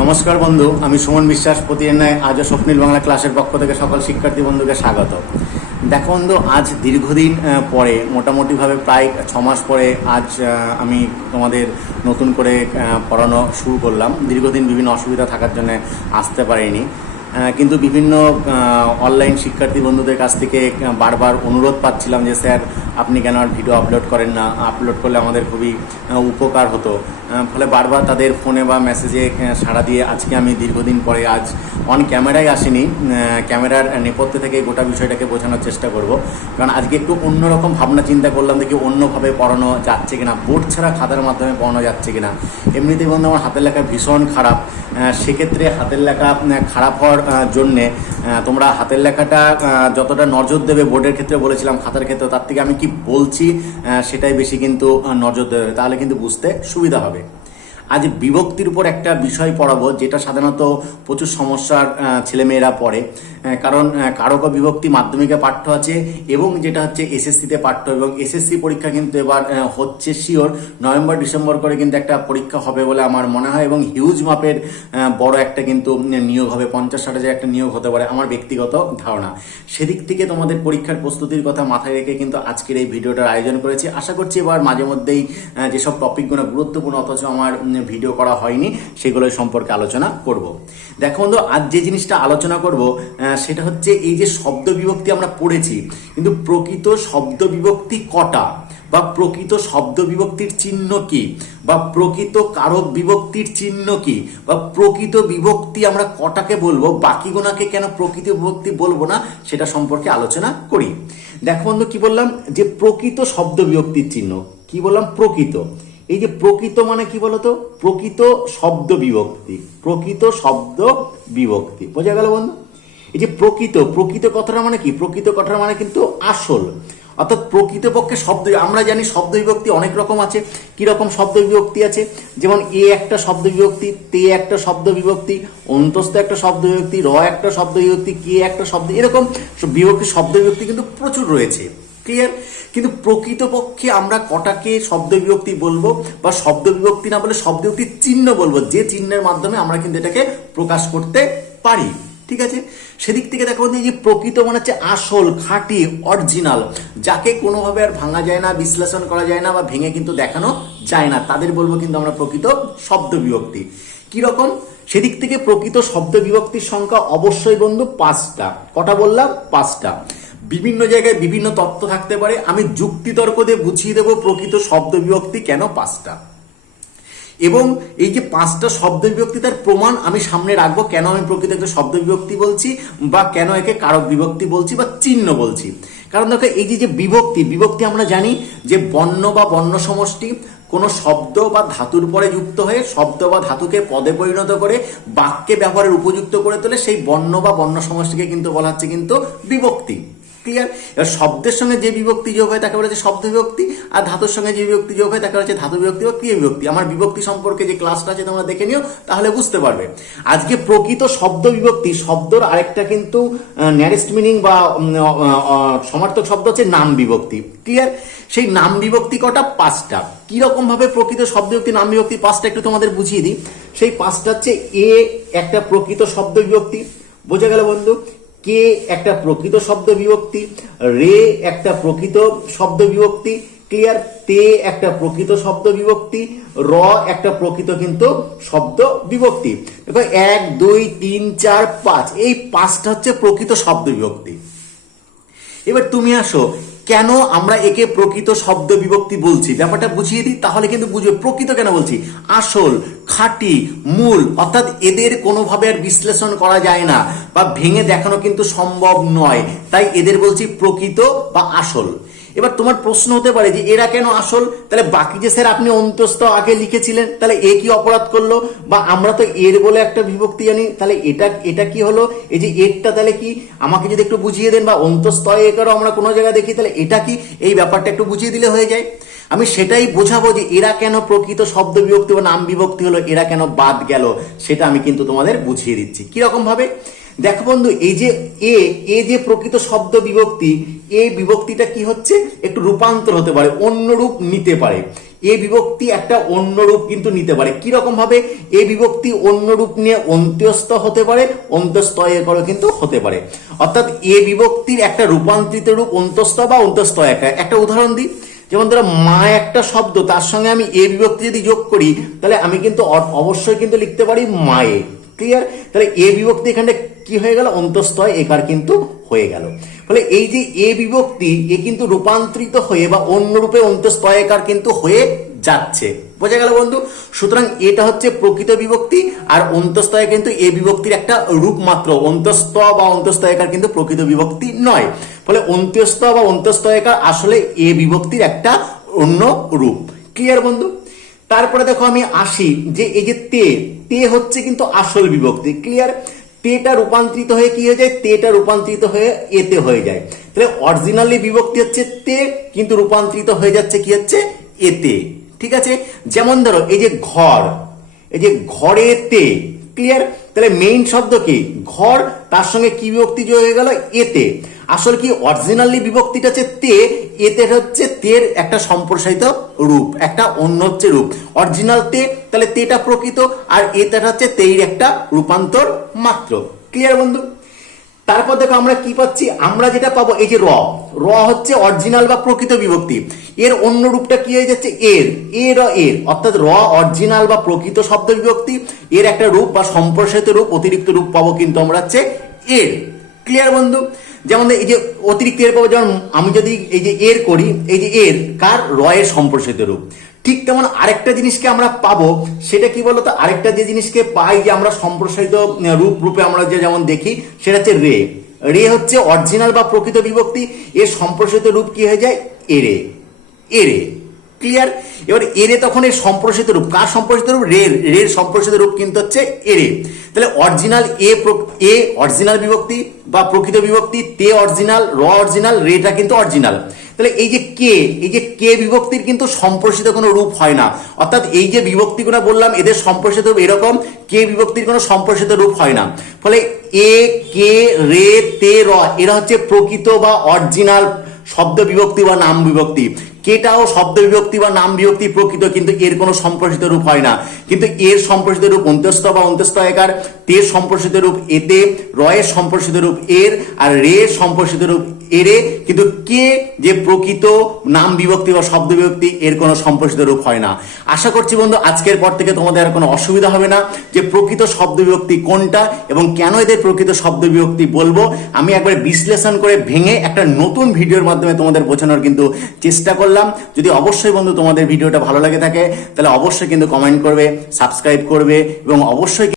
নমস্কার বন্ধু, আমি সুমন বিশ্বাস। প্রতিদিন নয় আজও স্বপ্নিল বাংলা ক্লাসের পক্ষ থেকে সকল শিক্ষার্থী বন্ধুকে স্বাগত। দেখো বন্ধু, আজ দীর্ঘদিন পরে, মোটামুটিভাবে প্রায় 6 মাস পরে আজ আমি তোমাদের নতুন করে পড়ানো শুরু করলাম। দীর্ঘদিন বিভিন্ন অসুবিধা থাকার জন্য আসতে পারিনি, কিন্তু বিভিন্ন অনলাইন শিক্ষার্থী বন্ধুদের কাছ থেকে বারবার অনুরোধ পাচ্ছিলাম যে স্যার আপনি কেন আর ভিডিও আপলোড করেন না, আপলোড করলে আমাদের খুবই উপকার হতো। ফলে বারবার তাদের ফোনে বা মেসেজে সাড়া দিয়ে আজকে আমি দীর্ঘদিন পরে আজ অন ক্যামেরায় আসিনি, ক্যামেরার নেপথ্যে থেকে গোটা বিষয়টাকে বোঝানোর চেষ্টা করব। কারণ আজকে একটু অন্যরকম ভাবনা চিন্তা করলাম, দেখি অন্যভাবে পড়ানো যাচ্ছে কিনা, বোর্ড ছাড়া খাতার মাধ্যমে পড়ানো যাচ্ছে কিনা। এমনিতেই বন্ধু আমার হাতের লেখা ভীষণ খারাপ, সেক্ষেত্রে হাতের লেখা খারাপ হওয়ার জন্যে তোমরা হাতের লেখাটা যতটা নজর দেবে, বোর্ডের ক্ষেত্রে বলেছিলাম, খাতার ক্ষেত্রে তার থেকে আমি কি বলছি সেটাই বেশি কিন্তু নজর দেবে, তাহলে কিন্তু বুঝতে সুবিধা হবে। আজ বিভক্তির উপর একটা বিষয় পড়াবো, যেটা সাধারণত প্রচুর সমস্যার ছেলেমেয়েরা পড়ে। কারণ কারক বিভক্তি মাধ্যমিকে পাঠ্য আছে এবং যেটা হচ্ছে এসএসসিতে পাঠ্য, এবং এসএসসি পরীক্ষা কিন্তু এবার হচ্ছে শিওর নভেম্বর ডিসেম্বর করে কিন্তু একটা পরীক্ষা হবে বলে আমার মনে হয়, এবং হিউজ মাপের বড় একটা কিন্তু নিয়োগ হবে, 50-60 হাজার একটা নিয়োগ হতে পারে আমার ব্যক্তিগত ধারণা। সেদিক থেকে তোমাদের পরীক্ষার প্রস্তুতির কথা মাথায় রেখে কিন্তু আজকের এই ভিডিওটার আয়োজন করেছি। আশা করছি এবার মাঝে মধ্যেই যেসব টপিকগুলো গুরুত্বপূর্ণ অথচ আমার ভিডিও করা হয়নি সেগুলো সম্পর্কে আলোচনা করব। দেখো বন্ধু, আজ যে জিনিসটা আলোচনা করব সেটা হচ্ছে এই যে শব্দ বিভক্তি আমরা পড়েছি, কিন্তু প্রকৃত শব্দ বিভক্তি কটা, বা প্রকৃত শব্দ বিভক্তির চিহ্ন কি, বা প্রকৃত কারক বিভক্তির চিহ্ন কি, বা প্রকৃত বিভক্তি আমরা কটাকে বলবো, বাকিগুলোকে কেন প্রকৃত বিভক্তি বলবো না, সেটা সম্পর্কে আলোচনা করি। দেখো বন্ধু, কি বললাম যে প্রকৃত শব্দ বিভক্তির চিহ্ন, কি বললাম প্রকৃত। এই যে প্রকৃত মানে কি বলতো, প্রকৃত শব্দ বিভক্তি, প্রকৃত শব্দ বিভক্তি, বোঝা গেল বন্ধু? এই যে প্রকৃত, প্রকৃত কথাটা মানে কি, প্রকৃত কথাটা মানে কিন্তু আসল, অর্থাৎ প্রকৃতপক্ষে শব্দ। আমরা জানি শব্দ বিভক্তি অনেক রকম আছে। কি রকম শব্দ বিভক্তি আছে? যেমন এ একটা শব্দ বিভক্তি, তে একটা শব্দ বিভক্তি, অন্তস্থ একটা শব্দ বিভক্তি, র একটা শব্দ বিভক্তি, কে একটা শব্দ, এরকম বিভক্তি শব্দ বিভক্তি কিন্তু প্রচুর রয়েছে। ক্লিয়ার? কিন্তু প্রকৃতপক্ষে আমরা কটাকে শব্দ বিভক্তি বলবো, বা শব্দ বিভক্তি না বলে শব্দ বিভক্তির চিহ্ন বলবো, যে চিহ্নের মাধ্যমে আমরা কিন্তু এটাকে প্রকাশ করতে পারি। ঠিক আছে? সেদিক থেকে দেখো যে প্রকৃত মানে হচ্ছে আসল, খাঁটি, অরিজিনাল, যাকে কোনোভাবে আর ভাঙা যায় না, বিশ্লেষণ করা যায় না, বা ভেঙে কিন্তু দেখানো যায় না, তাদের বলবো কিন্তু আমরা প্রকৃত শব্দ বিভক্তি। কিরকম? সেদিক থেকে প্রকৃত শব্দ বিভক্তির সংখ্যা অবশ্যই বন্ধু 5টা। কটা বললাম? 5টা। বিভিন্ন জায়গায় বিভিন্ন তত্ত্ব থাকতে পারে, আমি যুক্তিতর্ক দিয়ে বুঝিয়ে দেবো প্রকৃত শব্দ বিভক্তি কেন 5টা, এবং এই যে 5টা শব্দ বিভক্তি তার প্রমাণ আমি সামনে রাখবো, কেন আমি প্রকৃত একটা শব্দ বিভক্তি বলছি, বা কেন একে কারক বিভক্তি বলছি বা চিহ্ন বলছি। কারণ দেখো, এই যে বিভক্তি, বিভক্তি আমরা জানি যে বর্ণ বা বর্ণ সমষ্টি কোনো শব্দ বা ধাতুর পরে যুক্ত হয়ে শব্দ বা ধাতুকে পদে পরিণত করে বাক্যে ব্যবহারের উপযুক্ত করে তোলে, সেই বর্ণ বা বর্ণ সমষ্টিকে কিন্তু বলা হচ্ছে কিন্তু বিভক্তি। ক্লিয়ার? এবার শব্দের সঙ্গে যে বিভক্তি যোগ হয় তাকে বলা হচ্ছে শব্দ বিভক্তি, আর ধাতুর সঙ্গে যে বিভক্তি যোগ হয় তাকে বলা হচ্ছে ধাতু বিভক্তি বা ক্রিয়া বিভক্তি। আমার বিভক্তি সম্পর্কে যে ক্লাসটা আছে তোমরা দেখে নিও, তাহলে বুঝতে পারবে। আজকে প্রকৃত শব্দ বিভক্তি শব্দর আরেকটা কিন্তু নিয়ারেস্ট মিনিং বা সমার্থক শব্দ হচ্ছে নাম বিভক্তি। ক্লিয়ার? সেই নাম বিভক্তি কটা? 5টা। কিরকম ভাবে প্রকৃত শব্দ বিভক্তি, নাম বিভক্তি 5টা একটু তোমাদের বুঝিয়ে দিই। সেই 5টা হচ্ছে এ একটা প্রকৃত শব্দ বিভক্তি, বোঝা গেল বন্ধু? কে একটা প্রকৃত শব্দ বিভক্তি, রে একটা প্রকৃত শব্দ বিভক্তি, ক্লিয়ার? তে একটা প্রকৃত শব্দ বিভক্তি, র একটা প্রকৃত কিন্তু শব্দ বিভক্তি। দেখো 1 2 3 4 5, এই 5টা হচ্ছে প্রকৃত শব্দ বিভক্তি। এবার তুমি আসো, কেন আমরা একে প্রকৃত শব্দ বিভক্তি বলছি, ব্যাপারটা বুঝিয়ে দিই, তাহলে কিন্তু বুঝবে প্রকৃত কেন বলছি। আসল, খাঁটি, মূল, অর্থাৎ এদের কোনোভাবে আর বিশ্লেষণ করা যায় না বা ভেঙে দেখানো কিন্তু সম্ভব নয়, তাই এদের বলছি প্রকৃত বা আসল। এবার তোমার প্রশ্ন হতে পারে যে এরা কেন আসল, তাহলে বাকি যে স্যার আপনি অন্তস্থ আগে লিখেছিলেন, তাহলে এ কি অপরাধ করলো, বা আমরা তো এর বলে একটা বিভক্তি জানি, তাহলে এটা কি হলো, এই যে এরটা তাহলে কি, আমাকে যদি একটু বুঝিয়ে দেন, বা অন্তস্থ একারও আমরা কোনো জায়গায় দেখি, তাহলে এটা কি, এই ব্যাপারটা একটু বুঝিয়ে দিলে হয়ে যায়। আমি সেটাই বোঝাবো যে এরা কেন প্রকৃত শব্দ বিভক্তি বা নাম বিভক্তি হলো, এরা কেন বাদ গেল, সেটা আমি কিন্তু তোমাদের বুঝিয়ে দিচ্ছি। কিরকম ভাবে? দেখো বন্ধু, এই যে এ যে প্রকৃত শব্দ বিভক্তি, এই বিভক্তিটা কি হচ্ছে, একটু রূপান্তর হতে পারে, অন্য রূপ নিতে পারে। এ বিভক্তি একটা অন্য রূপ কিন্তু নিতে পারে। কি রকম ভাবে এ বিভক্তি অন্য রূপ নিয়ে অন্ত্যস্ত হতে পারে, অন্তস্থ করে কিন্তু হতে পারে। অর্থাৎ এ বিভক্তির একটা রূপান্তরিত রূপ অন্তস্থ বা অন্তস্থ একটা উদাহরণ দিই। যেমন ধরো মা একটা শব্দ, তার সঙ্গে আমি এ বিভক্তি যদি যোগ করি, তাহলে আমি কিন্তু অবশ্যই কিন্তু লিখতে পারি মায়ে। ক্লিয়ার? তাহলে এ বিভক্তি এখানে কি হয়ে গেল, অন্তস্থয় একার কিন্তু হয়ে গেল। ফলে এই যে এ বিভক্তি, এ কিন্তু রূপান্তরিত হয়ে বা অন্য রূপে অন্তস্থয় একার কিন্তু হয়ে যাচ্ছে। বোঝা গেল বন্ধু? সুতরাং এটা হচ্ছে প্রকৃত বিভক্তি, আর অন্তস্থয় কিন্তু এ বিভক্তির একটা রূপ মাত্র। অন্তস্থ বা অন্তস্থয়কার কিন্তু প্রকৃত বিভক্তি নয়। ফলে অন্ত্যস্ত বা অন্তস্থয়কার আসলে এ বিভক্তির একটা অন্য রূপ। ক্লিয়ার বন্ধু? তারপরে দেখো আমি আসি যে এই যে তে হচ্ছে কিন্তু আসল বিভক্তি। ক্লিয়ার? তেটা রূপান্তরিত হয়ে কি হয়ে যায়, তেটা রূপান্তরিত হয়ে এতে হয়ে যায়। তাহলে অরিজিনালি বিভক্তি হচ্ছে তে, কিন্তু রূপান্তরিত হয়ে যাচ্ছে কি হচ্ছে, এতে। ঠিক আছে? যেমন ধরো এই যে ঘর, এই যে ঘরেতে। ক্লিয়ার? তাহলে মেইন শব্দ কি, ঘর, তার সঙ্গে কি বিভক্তি যোগ হয়ে গেল, এতে। আসলে কি অরিজিনালি বিভক্তিটা হচ্ছে তে, এতে হচ্ছে তের একটা সম্প্রসারিত রূপ, একটা অন্য হচ্ছে রূপ। অরিজিনাল তে, তাহলে তেটা প্রকৃত, আর এতে হচ্ছে তের একটা রূপান্তর মাত্র। ক্লিয়ার বন্ধু? তারপর দেখো আমরা কি পাচ্ছি, আমরা যেটা পাবো এই যে র হচ্ছে অরিজিনাল বা প্রকৃত বিভক্তি। এর অন্য রূপটা কি হয়ে যাচ্ছে, এর অর্থাৎ র অরিজিনাল বা প্রকৃত শব্দ বিভক্তি, এর একটা রূপ বা সম্প্রসারিত রূপ, অতিরিক্ত রূপ পাবো কিন্তু আমরা হচ্ছে এর। ক্লিয়ার বন্ধু? যেমন এই যে অতিরিক্ত এর পাবো, যেমন আমি যদি এই যে এর করি, এই যে এর কার, র এর সম্প্রসারিত রূপ। ঠিক তেমন আরেকটা জিনিসকে আমরা পাবো, সেটা কি বলতো, আরেকটা যে জিনিসকে পাই যে আমরা সম্প্রসারিত রূপে আমরা যে যেমন দেখি, সেটা হচ্ছে রে হচ্ছে অরিজিনাল বা প্রকৃত বিভক্তি, এর সম্প্রসারিত রূপ কি হয়ে যায়, এরে। ক্লিয়ার? এবার এরে তখন এর সম্প্রসারিত রূপ, কার সম্প্রসারিত রূপ, রের সম্প্রসারিত রূপ কিন্তু হচ্ছে এরে। তাহলে অরিজিনাল এ অরিজিনাল বিভক্তি বা প্রকৃত বিভক্তি, তে অরিজিনাল, র অরিজিনাল, রেটা কিন্তু অরিজিনাল। তাহলে এই যে কে বিভক্তির কিন্তু সম্প্রসারিত কোনো রূপ হয় না। অর্থাৎ এই যে বিভক্তিগুলো বললাম, এদের সম্প্রসারিত রূপ এরকম, কে বিভক্তির কোনো সম্প্রসারিত রূপ হয় না। ফলে এ, কে, রে, তে, র এরা হচ্ছে প্রকৃত বা অরিজিনাল শব্দ বিভক্তি বা নাম বিভক্তি। কেটাও শব্দ বিভক্তি বা নাম বিভক্তি প্রকৃত, কিন্তু এর কোনো সম্প্রসারিত রূপ হয় না। কিন্তু এর সম্প্রসারিত রূপ অন্তস্থ বা অন্তস্থয়কার, তের সম্প্রসারিত রূপ এতে, রয়ের সম্প্রসারিত রূপ এর, আর রের সম্প্রসারিত রূপ এরে। কিন্তু কে যে প্রকৃত নাম বিভক্তি বা শব্দ বিভক্তি, এর কোনো সম্প্রসারিত রূপ হয় না। আশা করছি বন্ধু আজকের পর থেকে তোমাদের আর কোনো অসুবিধা হবে না যে প্রকৃত শব্দ বিভক্তি কোনটা এবং কেন এদের প্রকৃত শব্দ বিভক্তি বলবো। আমি একবার বিশ্লেষণ করে ভেঙে একটা নতুন ভিডিওর মাধ্যমে তোমাদের বোঝানোর কিন্তু চেষ্টা করলাম। যদি অবশ্যই বন্ধু তোমাদের ভিডিওটা ভালো লাগে থাকে, তাহলে অবশ্যই কিন্তু কমেন্ট করবে, সাবস্ক্রাইব করবে এবং অবশ্যই